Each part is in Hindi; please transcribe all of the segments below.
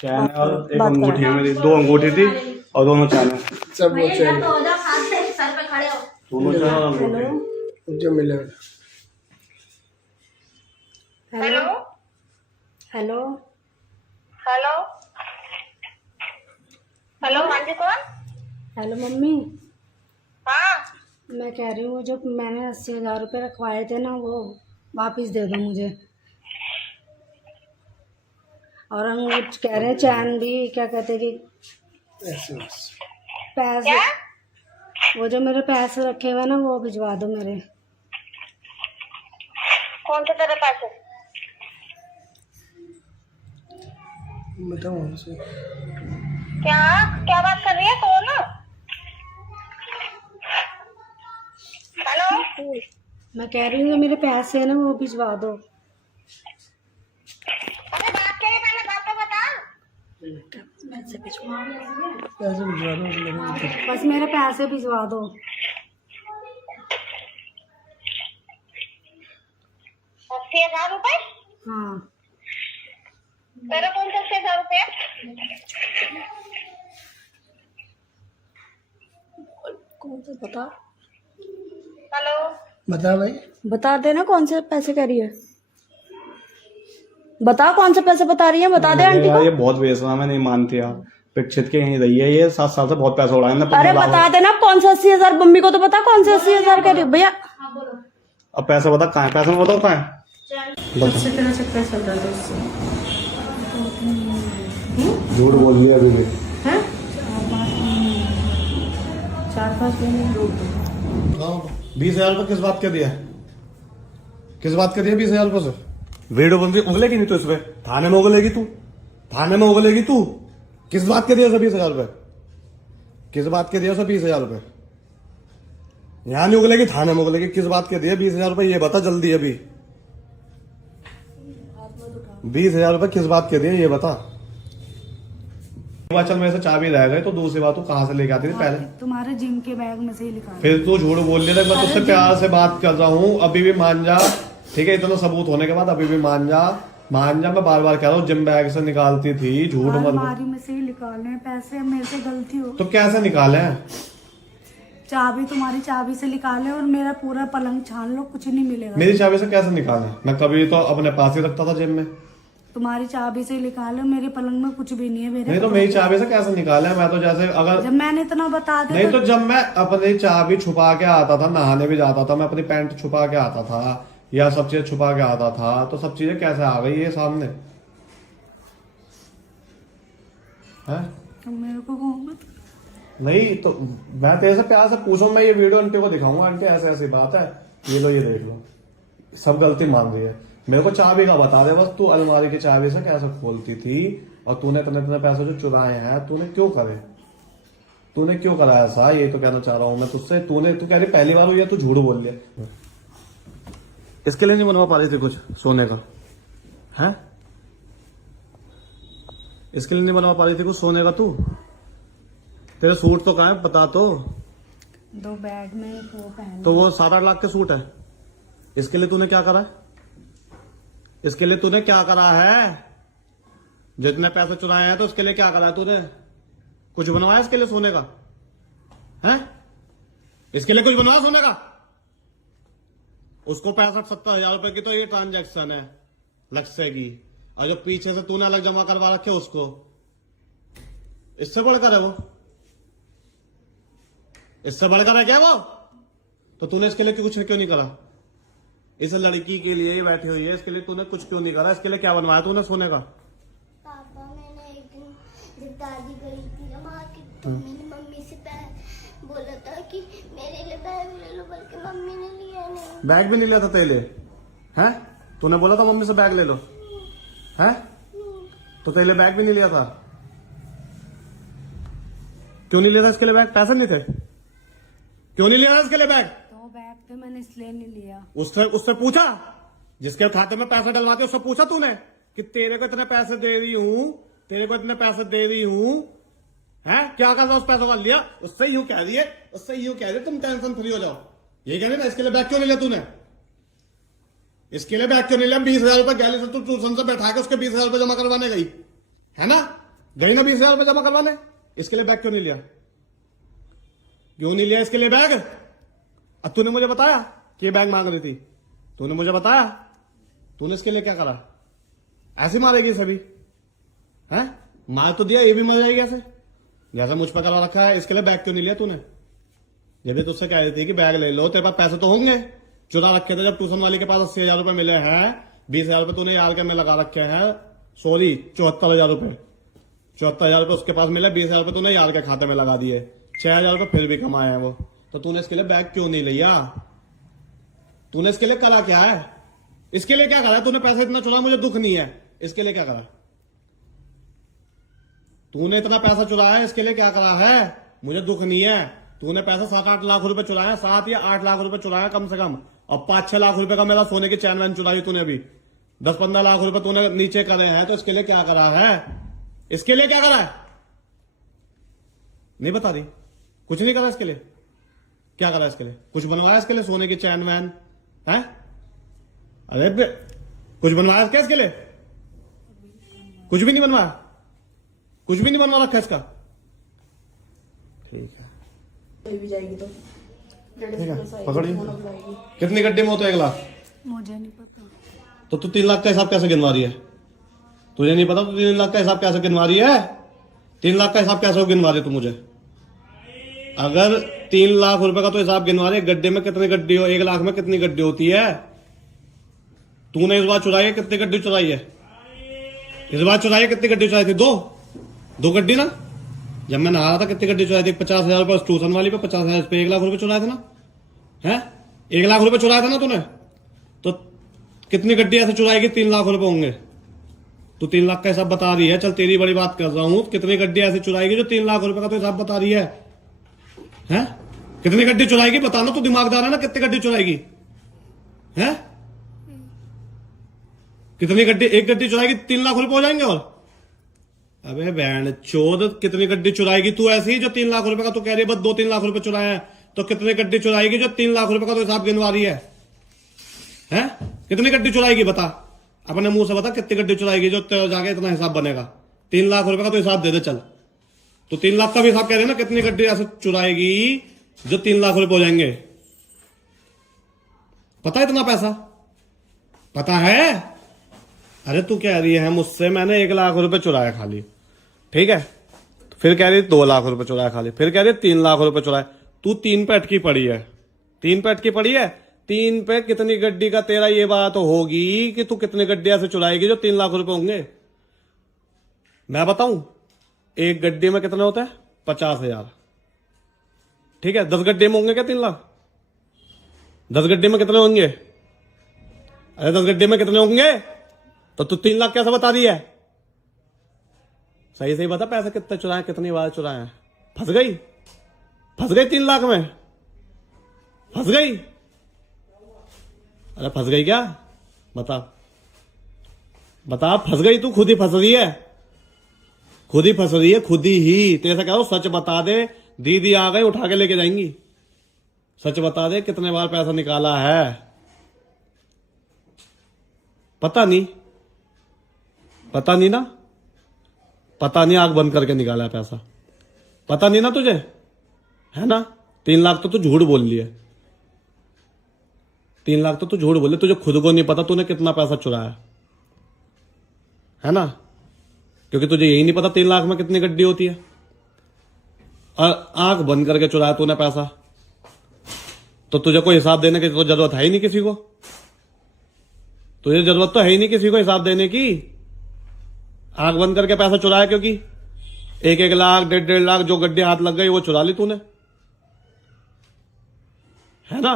चैन है और एक अंगूठी है मेरी, 2 अंगूठी थी और दोनों चैन है। सब वो चैन दोनों चैन और अंगूठी जो मिले। हेलो हेलो हेलो हेलो, हाँ जी कौन? हेलो मम्मी, हाँ मैं कह रही हूँ जो मैंने 80,000 रुपये रखवाए थे ना वो वापस दे दो मुझे। और अंगूठ कह रहे हैं चैन भी, क्या कहते हैं कि ऐसे बस। पैसे, वो जो मेरे पैसे रखे हुए ना वो भिजवा दो मेरे। कौन से तेरे पैसे? बताओ हमसे। क्या क्या बात कर रही है? कौन? हेलो, मैं कह रही हूँ जो मेरे पैसे हैं ना वो भिजवा दो। अरे बात क्या है, पहले बात तो बता। पैसे भिजवा पैसे भिजवा दो उसमें। बस मेरे पैसे भिजवा दो। 80,000 रुपए? हाँ तेरे कौन से 80,000 रुपए? कौन से बता, हेलो, बता भाई। बता देना कौन से पैसे कह रही है, बता कौन से पैसे बता रही है, बता दे आंटी यार को। ये बहुत बेसराम है, नहीं मानती यार। पिट के यहीं रही है ये, 7 साल से बहुत पैसा उड़ाया हमने। अरे बता देना कौन से 80,000, मम्मी को तो पता कौन से 80,000 कह रही है भैया। अब पैसा बता कहाँ है, पैसा में बताओ कहाँ है। अच्छी तरह चक्कर चल रहा था उससे। झूठ बोल दिया अभी भी। हैं? 4-5 महीने दूर दो। 20,000 रुपये किस बात के दिया, किस बात के दिया 20,000 रुपये से? वीडियो बन रही, उगलेगी नहीं तो इसमें थाने में उगलेगी तू, थाने में उगलेगी तू। किस बात के दिया 20,000 रुपये, किस बात के दिया 20,000 रुपये? यहां नहीं उगलेगी थाने में उगलेगी। किस बात के दिया 20,000 रुपये ये बता जल्दी अभी। 20,000 रुपये किस बात के दिए ये बता। चल मेरे से चाबी रह गई तो दूसरी बात तू कहां से लेके आती थी पहले? तुम्हारे जिम के बैग में से ही निकाल। फिर तू झूठ बोल रही है, मैं तुझसे प्यार से बात कर रहा हूँ, अभी भी मान जा। ठीक है, इतना सबूत होने के बाद अभी भी मान जा, मान जा। मैं बार बार कह रहा हूँ जिम बैग से निकालती थी, झूठ मत बोल। अलमारी में से ही निकालने पैसे, मेरे से गलती हो। तो कैसे निकाले? चाबी तुम्हारी चाबी से निकाले और मेरा पूरा पलंग छान लो, कुछ नहीं मिलेगा। मेरी चाबी से कैसे निकाले? मैं कभी तो अपने पास ही रखता था जिम में। तुम्हारी चाबी से निकालो, मेरे पलंग में कुछ भी नहीं है। मेरे नहीं तो मेरी चाबी से कैसे निकाले? मैं तो जैसे अगर जब मैंने इतना बता दिया नहीं तो जब मैं अपनी चाबी छुपा के आता था, नहाने भी जाता था, मैं अपनी पैंट छुपा के आता था या सब चीजें छुपा के आता था, तो सब चीजें कैसे आ गई ये सामने है? तो मेरे को कहो मत। नहीं तो मैं तेरे से प्यार से पूछूं, मैं ये वीडियो आंटी को दिखाऊंगा, आंटी ऐसे ऐसी बात है, ये लो ये देख लो, सब गलती मान रही है। मेरे को चाबी का बता दे बस, तू अलमारी की चाबी से कैसे खोलती थी और तूने इतने पैसे जो चुराए हैं तूने क्यों करे, तूने क्यों करा ऐसा? ये तो कहना चाह रहा हूं मैं तुझसे। तू कह रही पहली बार हुई है, तू झूठ बोल लिया। इसके लिए नहीं बनवा पा रही थी कुछ सोने का है? इसके लिए नहीं बनवा पा रही थी कुछ सोने का तू? तेरे सूट तो कहाँ है बता तो। 2 बैग में वो पहन। तो वो 7-8 लाख के सूट है, इसके लिए तूने क्या करा है? इसके लिए तूने क्या करा है? जितने पैसे चुराए हैं तो उसके लिए क्या करा है तूने? कुछ बनवाया इसके लिए सोने का है? इसके लिए कुछ बनवाया सोने का? उसको 65-70 हजार रुपए की तो ये ट्रांजैक्शन है लक्ष्य की, और जो पीछे से तूने अलग जमा करवा रखे उसको, इससे बढ़कर है वो, इससे बढ़कर है क्या वो? तो तूने इसके लिए कुछ क्यों नहीं करा? इस लड़की के लिए ही बैठी हुई है, इसके लिए तूने कुछ क्यों नहीं करा? इसके लिए क्या बनवाया तूने सोने का? पापा मैंने एक दिन जब दादी गई थी ना मार्केट, तो मैंने मम्मी से बोला था कि मेरे लिए बैग ले लो, बल्कि मम्मी ने लिया नहीं। बैग भी नहीं लिया था तेरे लिए हैं? तूने बोला था मम्मी से बैग ले लो हैं? तो तेरे लिए बैग भी नहीं लिया था? क्यों नहीं लिया था इसके लिए बैग? पैसे नहीं थे? क्यों नहीं लिया था इसके लिए बैग? 2 बैग थे, मैंने इसलिए नहीं लिया। उससे पूछा, जिसके खाते में पैसे डलवाते उससे पूछा तूने कि तेरे को इतने पैसे दे रही हूं, तेरे को इतने पैसे दे रही हूं है, क्या कर रहा उस पैसों का? लिया? उससे यूं कह रही है, उससे यूं कह रही है तुम टेंशन फ्री हो जाओ, ये कह रही ना। इसके लिए बैग क्यों नहीं लिया तूने? इसके लिए बैग क्यों नहीं लिया? 20,000 रुपए गैली से तू ट्यूशन से बैठा के उसके 20,000 रुपए जमा करवाने गई है ना? गई ना 20,000 रुपये जमा करवाने, इसके लिए बैग क्यों नहीं लिया? क्यों नहीं लिया इसके लिए बैग? अब तूने मुझे बताया कि ये बैग मांग रही थी, तूने मुझे बताया, तूने इसके लिए क्या करा? ऐसे मारेगी सभी हैं? मार तो दिया, ये भी मर जाएगी ऐसे जैसा मुझ पर करा रखा है। इसके लिए बैग क्यों नहीं लिया तूने? जब भी तुझसे कह रही थी कि बैग ले लो, तेरे पास पैसे तो होंगे, चुरा रखे थे जब ट्यूशन वाली के पास 80,000 रुपए मिले हैं, 20,000 रुपए तूने यार के में लगा रखे हैं, सॉरी 74,000 रुपए, 74,000 रुपए उसके पास मिले, 20,000 रुपए तूने यार के खाते में लगा दिए, 6,000 रुपए फिर भी कमाए हैं वो। तो तूने इसके लिए बैग क्यों नहीं लिया? तूने इसके लिए करा क्या है? इसके लिए क्या करा है? तूने पैसे इतना चुराया, मुझे दुख नहीं है, इसके लिए क्या करा? तूने इतना पैसा चुराया है, इसके लिए क्या करा है? मुझे दुख नहीं है। तूने पैसा 7-8 लाख रुपए चुराया, 7 या 8 लाख रुपए चुराया कम से कम, और 5-6 लाख रुपए का मेरा सोने की चैन वैन चुराई तूने अभी, 10-15 लाख रुपए तूने नीचे करे हैं। तो इसके लिए क्या करा है? इसके लिए क्या करा है? नहीं बता रही? कुछ नहीं करा इसके लिए? क्या करा इसके लिए? कुछ बनवाया इसके लिए सोने की चैन वैन है? अरे कुछ बनवाया क्या इसके लिए? कुछ भी नहीं बनवाया, कुछ भी नहीं बनवा रखा इसका। ठीक है, भी जाएगी तो ठीक है, पकड़िए। कितनी गड्ढे में होता है 1 लाख? मुझे नहीं पता। तो तू 3 लाख का हिसाब कैसे गिनवा रही है? तुझे नहीं पता? तो 3 लाख का हिसाब कैसे गिनवा रही है? 3 लाख का हिसाब कैसे गिनवा रही तू मुझे? अगर 3 लाख रुपए का तो हिसाब गिनवा रही है, गड्ढे में कितनी गड्ढी हो, 1 लाख में कितनी गड्ढी होती है? तूने इस बार चुराई है, कितनी गड्ढी चुराई है? इस बार चुराई है, कितनी गड्ढी चुराई थी? 2 गड्ढी ना? जब मैं नहा रहा था कितनी गड्ढी चुराई थी? 50,000 रुपए ट्यूशन वाली पे, 50,000 पे 1 लाख रुपए चुराए थे ना? है 1 लाख रुपए चुराया था ना तूने? तो कितनी गड्ढी ऐसे चुराएगी 3 लाख रुपए होंगे? तू 3 लाख का हिसाब बता रही है, चल तेरी बड़ी बात कर रहा हूं, कितनी गड्ढी ऐसे चुराएगी जो 3 लाख रुपए का तो हिसाब बता रही है? हैं? कितनी गड्ढी चुराएगी बताना, तू दिमागदार है ना? कितनी गड्ढी चुराएगी? हैं? कितनी गड्ढी? एक गड्ढी चुराएगी 3 लाख रुपए हो जाएंगे। और अबे बैंड चोद, कितनी गड्ढी चुराएगी तू ऐसी जो 3 लाख रुपए का तू कह रही है बस 2-3 लाख रुपए चुराए हैं? तो कितनी गड्ढी चुराएगी जो 3 लाख रुपए का तो हिसाब गिनवा रही है? हैं? कितनी गड्ढी चुराएगी बता, अपने मुंह से बता, कितनी गड्ढी चुराएगी जो जाके इतना हिसाब बनेगा? 3 लाख रुपए का तो हिसाब दे दे चल। तो 3 लाख का भी हिसाब कह रहे ना, कितनी गड्ढी ऐसे चुराएगी जो 3 लाख रुपए हो जाएंगे? पता है इतना पैसा? पता है? अरे तू कह रही है मुझसे मैंने 1 लाख रुपए चुराया खाली, ठीक है, फिर कह रही 2 लाख रुपए चुराया खाली, फिर कह रही 3 लाख रुपए चुराए। तू 3 पे अटकी पड़ी है, 3 पे अटकी पड़ी है। 3 पे कितनी गड्ढी का तेरा ये बात होगी कि तू कितनी गड्ढी ऐसे चुराएगी जो 3 लाख रुपए होंगे? मैं बताऊं, एक गड्ढी में कितने होते हैं? 50,000, ठीक है। 10 गड्ढे में होंगे क्या 3 लाख? 10 गड्ढे में कितने होंगे? अरे 10 गड्ढे में कितने होंगे? तो तू 3 लाख कैसे बता रही है? सही सही बता, पैसे कितने चुराए, कितनी बार चुराए? फंस गई, फंस गई 3 लाख में, फंस गई। अरे फंस गई क्या? बता बता, फंस गई तू? खुद ही फंस रही है, खुद ही फंस रही है, खुद ही। तेरे से कहो सच बता दे, दीदी आ गई उठा के लेके जाएंगी। सच बता दे कितने बार पैसा निकाला है? पता नहीं, पता नहीं ना? पता नहीं, आंख बंद करके निकाला है पैसा, पता नहीं ना तुझे, है ना? 3 लाख तो तू झूठ बोल लिया, 3 लाख तो तू झूठ बोले, तुझे खुद को नहीं पता तूने कितना पैसा चुराया, है ना? क्योंकि तुझे यही नहीं पता 3 लाख में कितनी गड्ढी होती है, और आंख बंद करके चुराया तूने पैसा। तो तुझे कोई हिसाब देने की तो जरूरत है ही नहीं किसी को, तुझे जरूरत तो है ही नहीं किसी को हिसाब देने की। आंख बंद करके पैसा चुराया, क्योंकि 1-1 लाख 1.5 लाख जो गड्ढे हाथ लग गई वो चुरा ली तूने, है ना?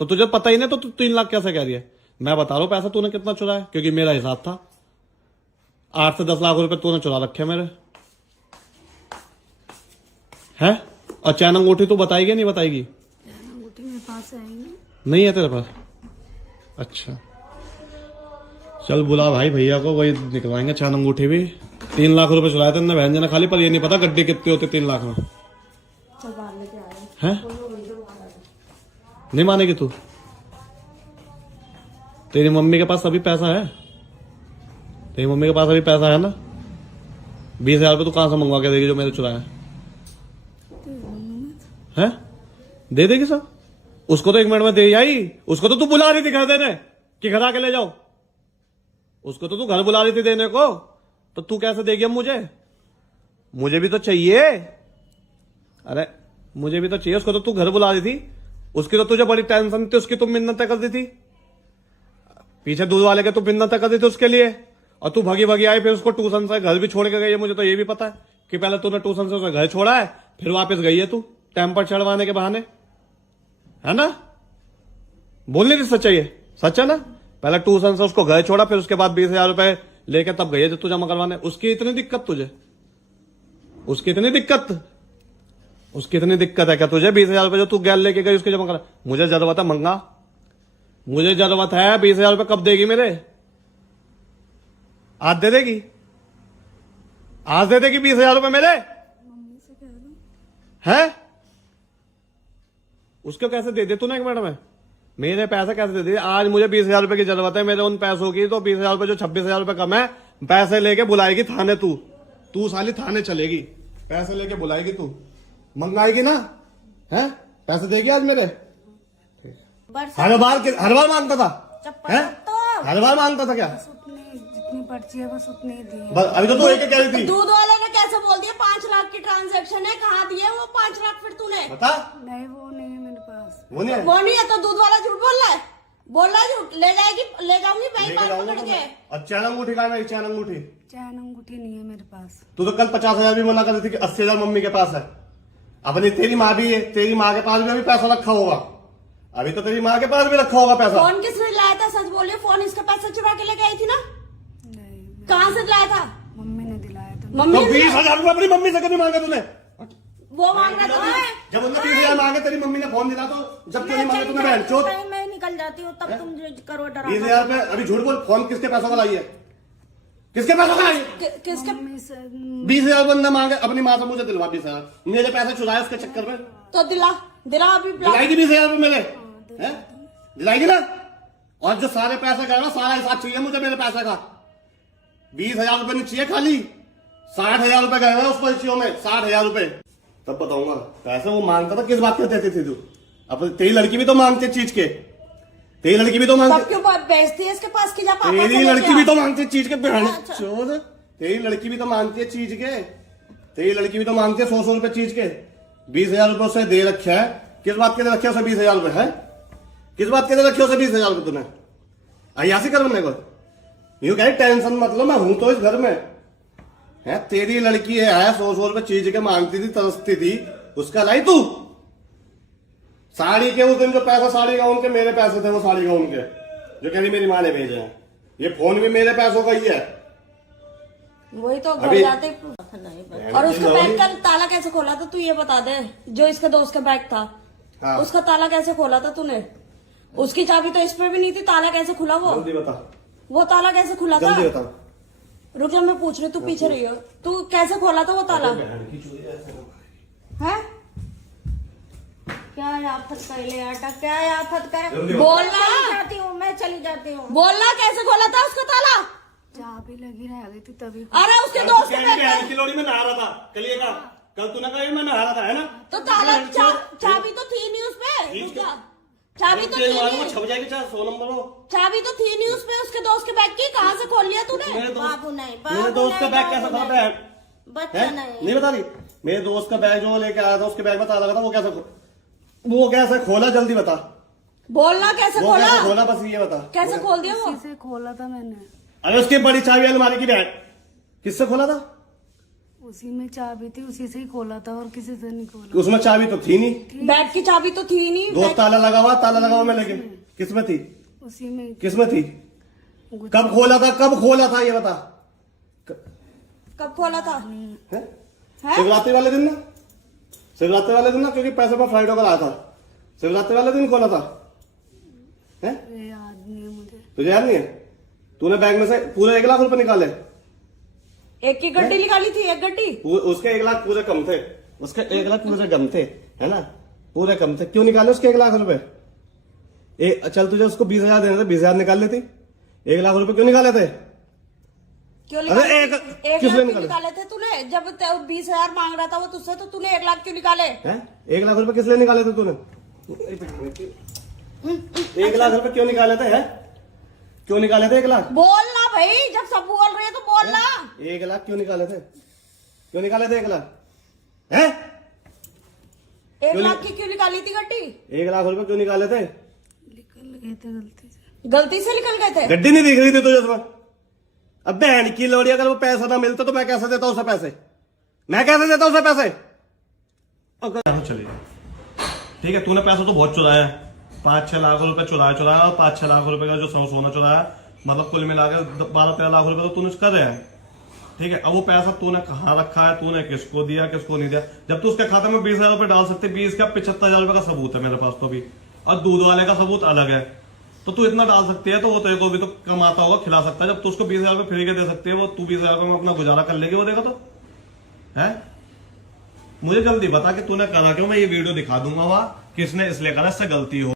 तो तुझे पता ही नहीं तो तू 3 लाख कैसे कह रही है? मैं बता रहा हूं पैसा तूने कितना चुराया, क्योंकि मेरा हिसाब था 8 से 10 लाख रुपए तूने चुरा रखे मेरे, है? और चैन अंगूठी तू बताएगी नहीं बताएगी? अंगूठी मेरे पास है ही नहीं है तेरे पास? अच्छा चल बुला भाई भैया को, वही निकलवाएंगे चैन अंगूठी भी। 3 लाख रुपए चुराए थे ना बहन जी ने खाली, पर ये नहीं पता गड्ढे कितने होते 3 लाख में, चल बाहर लेके आए हैं? नहीं मानेगी तू? तेरी मम्मी के पास अभी पैसा है? तेरी मम्मी के पास अभी पैसा है ना? 20,000 रुपये तू कहां से मंगवा के देगी जो मैंने चुराया है? दे देगी सब? उसको तो 1 मिनट में दे आई। उसको तो तू बुला रही थी घर देने कि घर आके ले जाओ। उसको तो तू घर बुला रही थी देने को, तो तू कैसे देगी अब मुझे? मुझे भी तो चाहिए। अरे मुझे भी तो चाहिए। उसको तो तू घर बुला रही थी, उसकी तो तुझे बड़ी टेंशन थी, उसकी तुम मिन्नतें कर दी थी। पीछे दूध वाले के तू मिन्नतें कर दी थी उसके लिए, और तू भगी भगी आई। फिर उसको ट्यूशन से घर भी छोड़ के गई है। मुझे तो ये भी पता है कि पहले तूने ट्यूशन से उसका घर छोड़ा है, फिर वापस गई है तू टेम्पर चढ़वाने के बहाने, है ना? बोलनी थी सच्चाई है, सच है ना? पहले ट्यूशन से उसको घर छोड़ा, फिर उसके बाद 20,000 रुपए लेके तब गई है तू जमा करवाने। उसकी इतनी दिक्कत तुझे? उसकी इतनी दिक्कत? उसकी इतनी दिक्कत है क्या तुझे? 20,000 रुपए जो तू गैल लेके गई उसके जमा करा। मुझे जरूरत है मंगा, मुझे जरूरत है। 20,000 रुपए कब देगी मेरे? आज दे देगी? आज दे देगी 20,000 रुपए मेरे? है? उसको कैसे दे दे तूने 1 मिनट में? मेरे पैसे कैसे दे दे? आज मुझे 20,000 रुपए की जरूरत है मेरे उन पैसों की। तो 20,000 रुपए जो 26,000 रुपए कम है, पैसे लेके बुलाएगी थाने। तू साली थाने चलेगी, पैसे लेके बुलाएगी, तू मंगाएगी ना? है? पैसे देगी आज मेरे? हर बार मांगता था? है? हर बार मांगता था क्या? जितनी पर्ची है बस उतनी ही दी है। अभी तो तू एक कह रही थी। दूध वाले ने कैसे बोल दिया 5 लाख की ट्रांजैक्शन है, कहाँ दिए वो 5 लाख फिर तूने? बता। नहीं वो नहीं है मेरे पास। वो नहीं है? वो नहीं है तो दूध वाला झूठ बोल रहा है, बोल रहा है झूठ। ले जाऊंगी बैंक बात पकड़ के। और चैन अंगूठी का? मेरी चैन अंगूठी? चैन अंगूठी नहीं है मेरे पास। तू तो कल 50,000 भी मना कर रही थी कि 80,000 मम्मी के पास है। अपनी तेरी माँ भी है, तेरी माँ के पास भी अभी पैसा रखा होगा। अभी तो तेरी माँ के पास भी रखा होगा पैसा। फोन किसने लाया था? सच बोलिए, फोन इसका पैसा चुरा के लेके आई थी ना? नहीं कहाँ से लाया था? मम्मी ने दिलाया था। मम्मी तो ने- 20,000 रुपए अपनी मम्मी से कभी मांगा तूने? वो मांग रहा था। जब उन्होंने 20,000 मांगे तेरी मम्मी ने फोन दिला, तो जब क्यों नहीं मांगे तूने? बहन चोत। मैं निकल जाती हूँ तब तुम जो करो डरा। 20,000 रुपए अभी झूठ बोल। फोन किसके पैसों का लाई है? किसके पैसों का लाई है? किसके? मम्मी से 20,000 बंदा मांगे अपनी माँ से, मुझे दिलवा 20,000। मेरे पैसे चुराए उसके चक्कर में। तो दिला अभी दिलाएगी 20,000 रुपए मेरे? हैं? दिलाएगी ना? और जो सारे पैसे गए ना, सारा हिसाब चाहिए मुझे मेरे पैसे का। 20,000 रुपए नहीं चाहिए, खाली 60,000 रुपए गए हैं उस पर्चियों में। 60,000 रुपए तब बताऊंगा। पैसे वो मांगता था, किस बात के देती थी तू? अब तेरी लड़की भी तो मांगती है चीज के, तेरी लड़की भी तो तब मांगती, क्यों बात बेचती है इसके पास की? जा पापा से तेरी लेके लड़की आ। भी तो मांगती है चीज के। बहन अच्छा। चोद, तेरी लड़की भी तो मांगती है चीज के। तेरी लड़की भी तो मांगती है 100 रुपए चीज के। 20,000 रुपए उसे दे रखे है। किस बात के दे रखे उसे 20,000 रुपए? है किस बात के दे रखे उसे 20,000 रुपए तूने? अयासी कर बनने को? यूं कह टेंशन मतलब, मैं हूं तो इस घर में है। तेरी लड़की है 100 रुपए चीज के मांगती थी, तरसती थी, उसका लाई तू? साड़ी के उस दिन जो पैसा साड़ी गाउन के मेरे पैसे थे, वो साड़ी गाउन के जो कह रही मेरी माँ ने भेजे हैं। ये फोन भी मेरे पैसों का ही है। वही तो घर अभी- जाते ही- और उसके बैग का ताला कैसे खोला था? तू ये बता दे। जो इसके दोस्त का बैग था, हाँ। उसका ताला कैसे खोला था तूने? उसकी चाबी तो इस पे भी नहीं थी, ताला कैसे खुला वो? जल्दी बता, वो ताला कैसे खुला था? जल्दी बता। रुक जा, मैं पूछ रही हूँ, तू पीछे रही हो। तू कैसे खोला था वो ताला? है क्या आफत कर ले आटा, क्या आफत कर? बोलना, जाती हूँ, मैं चली जाती हूँ। बोलना कैसे खोला था उसका ताला? चाबी लगी रह गई थी तभी। अरे उसके दोस्त के बैग बहन की लोड़ी में नहा रहा था कल, ये कहा कल तूने कहा मैं नहा रहा था, है ना? तो ताला चाबी तो थी नहीं उसपे। रुक जा, चाबी तो थी नहीं, छप जाएगी चाहे 100 नंबर हो। चाबी तो थी नहीं उसपे। उसके दोस्त के बैग की कहाँ से खोल लिया तूने? बाबू नहीं, मेरे बाबू दोस्त का नहीं, बैग कैसा था? बैग बच्चा है? नहीं। नहीं बता रही? मेरे दोस्त का बैग जो लेके आया था, उसके बैग में ताला लगा था, वो कैसे खोला? जल्दी बता, बोलना कैसे वो कैसे खोला? खोला? बस ये बता। कैसे खोल दिया वो? इसी से खोला था मैंने। अरे उसकी बड़ी चाबी अलमारी की बैग किससे खोला था? उसी में चाबी थी, उसी से ही खोला था और किसी से नहीं खोला। उसमें चाबी तो थी नहीं। बैग की चाबी तो थी नहीं। दोस्त ताला लगा हुआ मैं लेके किसमें थी? उसी में किसमें थी? कब खोला था? कब खोला था ये बता। कब खोला था? हैं? है? शिवरात्रि वाले दिन ना, शिवरात्रि वाले दिन ना, क्योंकि पैसे में फ्लाइट होकर आया था। शिवरात्रि वाले दिन खोला था। हैं? ये याद नहीं है मुझे। तुझे याद नहीं है? तूने बैग में से पूरे 1 लाख रुपए निकाले। एक की गड्डी निकाली थी, एक गड्डी। उसके 1 लाख पूरे कम थे, उसके 1 लाख पूरे कम थे, है ना? पूरे कम थे। क्यों निकाले उसके 1 लाख रुपए? चल तुझे उसको 20,000 देने थे, 20,000 निकाल लेती। 1 लाख रुपए क्यों निकाले थे? क्यों अरे एक एक किस लाख लिए क्यों निकाले निकाले थे तूने? जब 20,000 मांग रहा था वो तुझसे, तो तूने 1 लाख क्यों निकाले? हैं? 1 लाख रुपए किस लिए निकाले थे तूने? 1 लाख रुपए क्यों निकाले थे? हैं? क्यों निकाले थे 1 लाख? बोल ना भाई, जब सब बोल रहे हैं तो बोल ना। 1 लाख क्यों निकाले थे? क्यों निकाले थे 1 लाख? हैं? 1 लाख की क्यों निकाली थी गड्डी? 1 लाख रुपए क्यों निकाले थे? निकल गए थे गलती से। गलती से निकल गए थे। गड्डी नहीं दिख रही थी तुझे उसमें? अब बहन की लोड़ी, अगर वो पैसा ना मिलता तो मैं कैसे देता उसे पैसे? मैं कैसे देता उसे पैसे? चलिए ठीक है, तूने पैसा तो बहुत चुराया, 5-6 लाख रुपए चुराया और 5-6 लाख रुपए का जो सोना चुराया, मतलब कुल मिलाकर 12-13 लाख रुपए तो तूने कर रहा है। ठीक है, अब वो पैसा तूने कहाँ रखा है, तूने किसको दिया, किसको नहीं दिया? जब तू उसके खाते में 20,000 रुपए डाल सकते, 20 का 75,000 रुपए का सबूत है मेरे पास तो भी, और दूध वाले का सबूत अलग है। तो तू इतना डाल सकती है तो वो तेरे को भी तो कमाता होगा, खिला सकता है। जब तू उसको 20,000 रुपए फ्री के दे सकती है, वो तू 20,000 रुपए में अपना गुजारा कर लेगी, वो देगा तो है। मुझे जल्दी बता कि तूने करा क्यों, मैं ये वीडियो दिखा दूंगा वहां किसने इसलिए करा, इससे गलती हो।